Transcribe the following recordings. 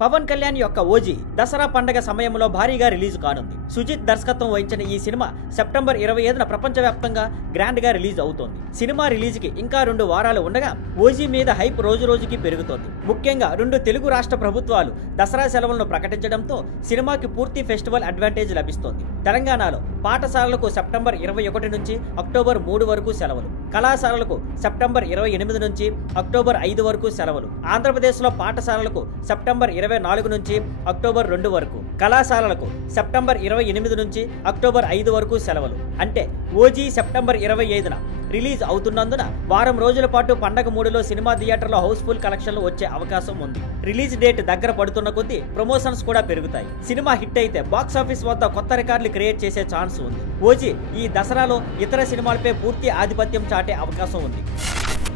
పవన్ కళ్యాణ్ యొక్క ఓజీ దసరా పండగ సమయంలో భారీగా రిలీజ్ కానుంది. సుజిత్ దర్శకత్వం వహించిన ఈ సినిమా సెప్టెంబర్ 25న ప్రపంచవ్యాప్తంగా గ్రాండ్ గా రిలీజ్ అవుతోంది. సినిమా రిలీజ్ కి ఇంకా 2 వారాలు ఉండగా ఓజీ మీద హైప్ రోజు రోజుకి పెరుగుతోంది. ముఖ్యంగా 2 తెలుగు రాష్ట్ర ప్రభుత్వాలు దసరా సెలవులను ప్రకటించడంతో సినిమాకి పూర్తి ఫెస్టివల్ అడ్వాంటేజ్ లభిస్తోంది. తెలంగాణలో పాఠశాలలకు సెప్టెంబర్ 21 నుంచి అక్టోబర్ 3 వరకు సెలవులు, కళాశాలలకు సెప్టెంబర్ 28 నుంచి అక్టోబర్ 5 వరకు సెలవులు, ఆంధ్రప్రదేశ్లో పాఠశాలలకు సెప్టెంబర్ 24 నుంచి అక్టోబర్ 2 వరకు, కళాశాలలకు సెప్టెంబర్ 28 నుంచి అక్టోబర్ 5 వరకు సెలవులు. అంటే ఓజీ సెప్టెంబర్ 25న రిలీజ్ అవుతున్నందున వారం రోజుల పాటు పండగ మూడులో సినిమా థియేటర్లో హౌస్ఫుల్ కలెక్షన్లు వచ్చే అవకాశం ఉంది. రిలీజ్ డేట్ దగ్గర పడుతున్న కొద్దీ ప్రమోషన్స్ కూడా పెరుగుతాయి. సినిమా హిట్ అయితే బాక్సాఫీస్ వద్ద కొత్త రికార్డులు క్రియేట్ చేసే ఛాన్స్ ఉంది. ఓజీ ఈ దసరాలో ఇతర సినిమాలపై పూర్తి ఆధిపత్యం చాటే అవకాశం ఉంది.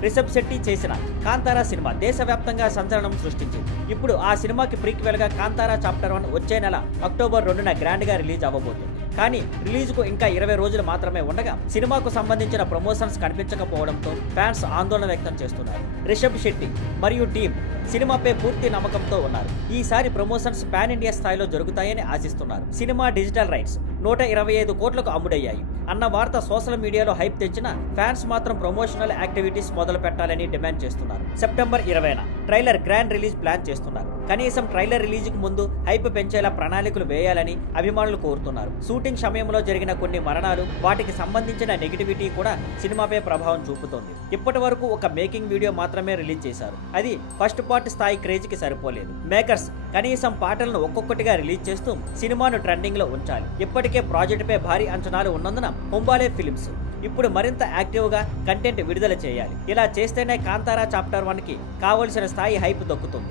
రిషబ్ శెట్టి చేసిన కాంతారా సినిమా దేశవ్యాప్తంగా సంచలనం సృష్టించింది. ఇప్పుడు ఆ సినిమాకి ప్రీక్వెల్ గా కాంతారా చాప్టర్ 1 వచ్చే నెల అక్టోబర్ 2న గ్రాండ్ గా రిలీజ్ అవ్వబోతుంది. కానీ రిలీజ్ కు ఇంకా 20 రోజులు మాత్రమే ఉండగా సినిమాకు సంబంధించిన ప్రమోషన్స్ కనిపించకపోవడంతో ఫ్యాన్స్ ఆందోళన వ్యక్తం చేస్తున్నారు. రిషబ్ శెట్టి మరియు టీం సినిమాపై పూర్తి నమ్మకంతో ఉన్నారు. ఈసారి ప్రమోషన్స్ పాన్ ఇండియా స్థాయిలో జరుగుతాయని ఆశిస్తున్నారు. సినిమా డిజిటల్ రైట్స్ 125 కోట్లకు అమ్ముడయ్యాయి అన్న వార్త సోషల్ మీడియాలో హైప్ తెచ్చిన ఫ్యాన్స్ మాత్రం ప్రమోషనల్ యాక్టివిటీస్ మొదలు పెట్టాలని డిమాండ్ చేస్తున్నారు. సెప్టెంబర్ 20న ట్రైలర్ గ్రాండ్ రిలీజ్ ప్లాన్ చేస్తున్నారు. కనీసం ట్రైలర్ రిలీజ్ కు ముందు హైప్ పెంచేలా ప్రణాళికలు వేయాలని అభిమానులు కోరుతున్నారు. షూటింగ్ సమయంలో జరిగిన కొన్ని మరణాలు, వాటికి సంబంధించిన నెగిటివిటీ కూడా సినిమాపై ప్రభావం చూపుతోంది. ఇప్పటి వరకు ఒక మేకింగ్ వీడియో మాత్రమే రిలీజ్ చేశారు. అది ఫస్ట్ పార్ట్ స్థాయి క్రేజ్ కి సరిపోలేదు. మేకర్స్ కనీసం పాటలను ఒక్కొక్కటిగా రిలీజ్ చేస్తూ సినిమాను ట్రెండింగ్ లో ఉంచాలి. ఇప్పటికే ప్రాజెక్ట్ పై భారీ అంచనాలు ఉన్నందున హొంబాలే ఫిల్మ్స్ ఇప్పుడు మరింత యాక్టివ్ గా కంటెంట్ విడుదల చేయాలి. ఇలా చేస్తేనే కాంతారా చాప్టర్ 1కి కావలసిన స్థాయి హైప్ దక్కుతుంది.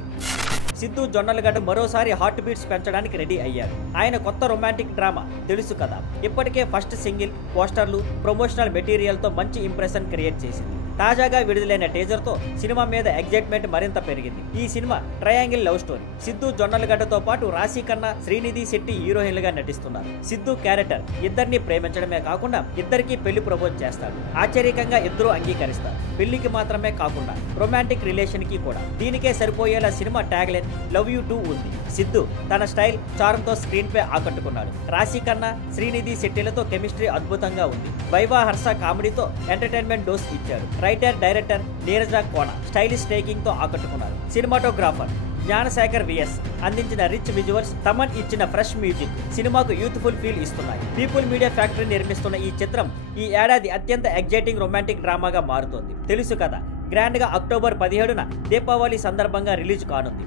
సిద్ధు జొన్నలగడ్డ మరోసారి హార్ట్ బీట్స్ పెంచడానికి రెడీ అయ్యారు. ఆయన కొత్త రొమాంటిక్ డ్రామా తెలుసు కదా ఇప్పటికే ఫస్ట్ సింగిల్, పోస్టర్లు, ప్రమోషనల్ మెటీరియల్ తో మంచి ఇంప్రెషన్ క్రియేట్ చేసింది. తాజాగా విడుదలైన టీజర్ తో సినిమా మీద ఎగ్జైట్మెంట్ మరింత పెరిగింది. ఈ cinema triangle love story. Siddhu జొన్నలగడ్డతో పాటు రాశి ఖన్నా, శ్రీనిధి శెట్టి హీరోయిన్లుగా నటిస్తున్నారు. సిద్ధు క్యారెక్టర్ ఇద్దరిని ప్రేమించడమే కాకుండా ఇద్దరికి పెళ్లి ప్రపోజ్ చేస్తాడు. ఆశ్చర్యకంగా ఇద్దరు అంగీకరిస్తారు. పెళ్లికి మాత్రమే కాకుండా రొమాంటిక్ రిలేషన్ కి కూడా. దీనికే సరిపోయేలా cinema tag line love you two ఉంది. సిద్ధు తన స్టైల్, చారంతో స్క్రీన్ పై ఆకట్టుకున్నాడు. రాశి ఖన్నా, శ్రీనిధి శెట్టిలతో కెమిస్ట్రీ అద్భుతంగా ఉంది. వైవా హర్ష కామెడీతో ఎంటర్టైన్మెంట్ డోస్ ఇచ్చాడు. రైటర్, డైరెక్టర్ నీరజ కోన స్టైలిష్ టేకింగ్ తో ఆకట్టుకున్నారు. సినిమాటోగ్రాఫర్ జ్ఞానశేఖర్ విఎస్ అందించిన రిచ్ విజువల్స్, తమన్ ఇచ్చిన ఫ్రెష్ మ్యూజిక్ సినిమాకు యూత్ఫుల్ ఫీల్ ఇస్తున్నాయి. పీపుల్ మీడియా ఫ్యాక్టరీ నిర్మిస్తున్న ఈ చిత్రం ఈ ఏడాది అత్యంత ఎగ్జైటింగ్ రొమాంటిక్ డ్రామాగా మారుతోంది. తెలుసు కదా గ్రాండ్ గా అక్టోబర్ 17న దీపావళి సందర్భంగా రిలీజ్ కానుంది.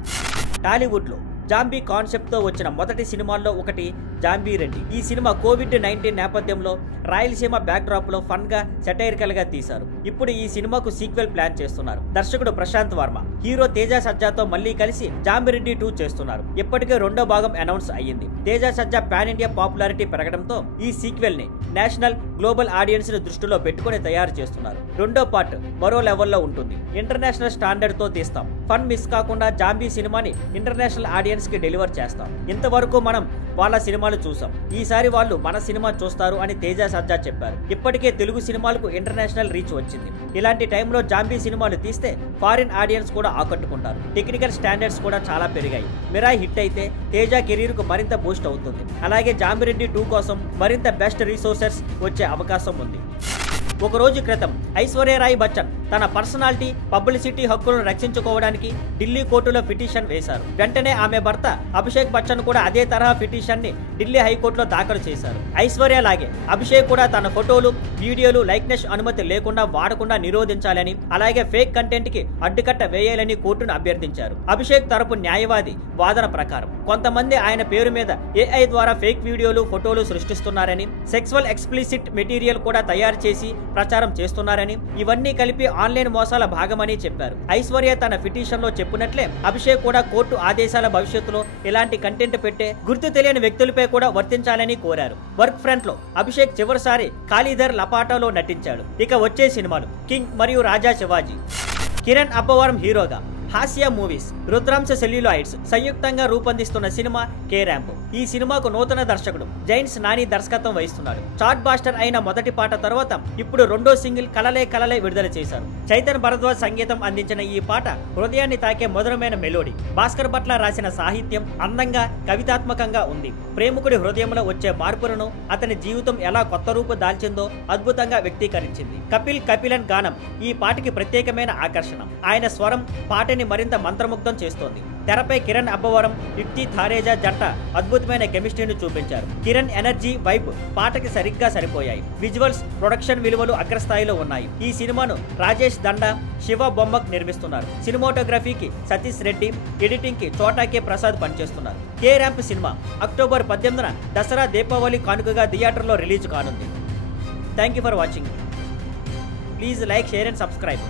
టాలీవుడ్ లో జాంబీ కాన్సెప్ట్ తో వచ్చిన మొదటి సినిమాల్లో ఒకటి జాంబీ రెడ్డి. ఈ సినిమా కోవిడ్-19 నేపథ్యంలో రాయలసీమ బ్యాక్ డ్రాప్ లో ఫన్ గా, సెటైరికల్ గా తీశారు. ఇప్పుడు ఈ సినిమాకు సీక్వెల్ ప్లాన్ చేస్తున్నారు. దర్శకుడు ప్రశాంత్ వర్మ హీరో తేజ సజ్జాతో మళ్లీ కలిసి జాంబీ రెడ్డి 2 చేస్తున్నారు. ఇప్పటికే 2వ భాగం అనౌన్స్ అయ్యింది. తేజ సజ్జా పాన్ ఇండియా పాపులారిటీ పెరగడంతో ఈ సీక్వెల్ ని నేషనల్, గ్లోబల్ ఆడియన్స్ ని దృష్టిలో పెట్టుకుని తయారు చేస్తున్నారు. 2వ పార్ట్ మరో లెవెల్లో ఉంటుంది. ఇంటర్నేషనల్ స్టాండర్డ్ తో తీస్తాం. ఫన్ మిస్ కాకుండా జాంబీ సినిమాని ఇంటర్నేషనల్ ఆడియన్స్ కి డెలివర్ చేస్తాం. ఇంతవరకు మనం వాళ్ళ సినిమాలు చూసాం, ఈసారి వాళ్ళు మన సినిమా చూస్తారు అని తేజ సజ్జా చెప్పారు. ఇప్పటికే తెలుగు సినిమాలకు ఇంటర్నేషనల్ రీచ్ వచ్చింది. ఇలాంటి టైంలో జాంబీ సినిమాలు తీస్తే ఫారిన్ ఆడియన్స్ కూడా ఆకట్టుకుంటారు. టెక్నికల్ స్టాండర్డ్స్ కూడా చాలా పెరిగాయి. మిరాయ్ హిట్ అయితే తేజ కెరీర్ కు మరింత బూస్ట్ అవుతుంది. అలాగే జాంబీ రెడ్డి 2 కోసం మరింత బెస్ట్ రిసోర్సెస్ వచ్చే అవకాశం ఉంది. ఒక రోజు క్రితం ఐశ్వర్యరాయ్ బచ్చన్ తన పర్సనాలిటీ, పబ్లిసిటీ హక్కులను రక్షించుకోవడానికి ఢిల్లీ కోర్టులో పిటిషన్ వేశారు. వెంటనే ఆమె భర్త అభిషేక్ బచ్చన్ కూడా అదే తరహా పిటిషన్ ని ఢిల్లీ హైకోర్టులో దాఖలు చేశారు. ఐశ్వర్య లాగే అభిషేక్ కూడా తన ఫోటోలు, వీడియోలు లైక్నెస్ అనుమతి లేకుండా వాడకుండా నిరోధించాలని, అలాగే ఫేక్ కంటెంట్ కి అడ్డుకట్ట వేయాలని కోర్టును అభ్యర్థించారు. అభిషేక్ తరపు న్యాయవాది వాదన ప్రకారం కొంతమంది ఆయన పేరు మీద AI ద్వారా ఫేక్ వీడియోలు, ఫోటోలు సృష్టిస్తున్నారని, సెక్సువల్ ఎక్స్ప్లిసిట్ మెటీరియల్ కూడా తయారు చేసి ప్రచారం చేస్తున్నారని, ఇవన్నీ కలిపి ఆన్లైన్ మోసాల భాగమని చెప్పారు. ఐశ్వర్య తన పిటిషన్ లో చెప్పినట్లే అభిషేక్ కూడా కోర్టు ఆదేశాల భవిష్యత్తులో ఇలాంటి కంటెంట్ పెట్టే గుర్తు తెలియని వ్యక్తులపై కూడా వర్తించాలని కోరారు. వర్క్ ఫ్రంట్ లో అభిషేక్ చివరిసారి కాళీధర్ లపాటాలో నటించాడు. ఇక వచ్చే సినిమాలు కింగ్ మరియు రాజా శివాజీ. కిరణ్ అబ్బవరం హీరోగా, హాస్య మూవీస్, రుద్రాంశ సెల్యులాయిడ్స్ సంయుక్తంగా రూపొందిస్తున్న సినిమా కే ర్యాంప్. ఈ సినిమాకు నూతన దర్శకుడు జైన్స్ నాని దర్శకత్వం వహిస్తున్నాడు. చార్ట్ బాస్టర్ అయిన మొదటి పాట తర్వాత ఇప్పుడు రెండో సింగిల్ కలలే కలలే విడుదల చేశారు. చైతన్ భరద్వాజ్ సంగీతం అందించిన ఈ పాట హృదయాన్ని తాకే మధురమైన మెలోడీ. భాస్కర్ భట్ల రాసిన సాహిత్యం అందంగా కవితాత్మకంగా ఉంది. ప్రేమికుడి హృదయంలో వచ్చే మార్పులను, అతని జీవితం ఎలా కొత్త రూపు దాల్చిందో అద్భుతంగా వ్యక్తీకరించింది. కపిలన్ గానం ఈ పాటకి ప్రత్యేకమైన ఆకర్షణ. ఆయన స్వరం పాటని మరింత మంత్రముగ్ధం చేస్తోంది. తెరపై కిరణ్ అబ్బవరం, యుక్తి థారేజా జంట అద్భుతమైన కెమిస్ట్రీని చూపించారు. కిరణ్ ఎనర్జీ, వైబ్ పాటకి సరిగ్గా సరిపోయాయి. విజువల్స్, ప్రొడక్షన్ విలువలు అగ్రస్థాయిలో ఉన్నాయి. ఈ సినిమాను రాజేష్ దండా, శివ బొమ్మక్ నిర్మిస్తున్నారు. సినిమాటోగ్రఫీకి సతీష్ రెడ్డి, ఎడిటింగ్ కి చోటా కే ప్రసాద్ పనిచేస్తున్నారు. కే ర్యాంప్ సినిమా అక్టోబర్ 18న దసరా దీపావళి కానుకగా థియేటర్లో రిలీజ్ కానుంది. Thank you for watching. Please like, share and subscribe.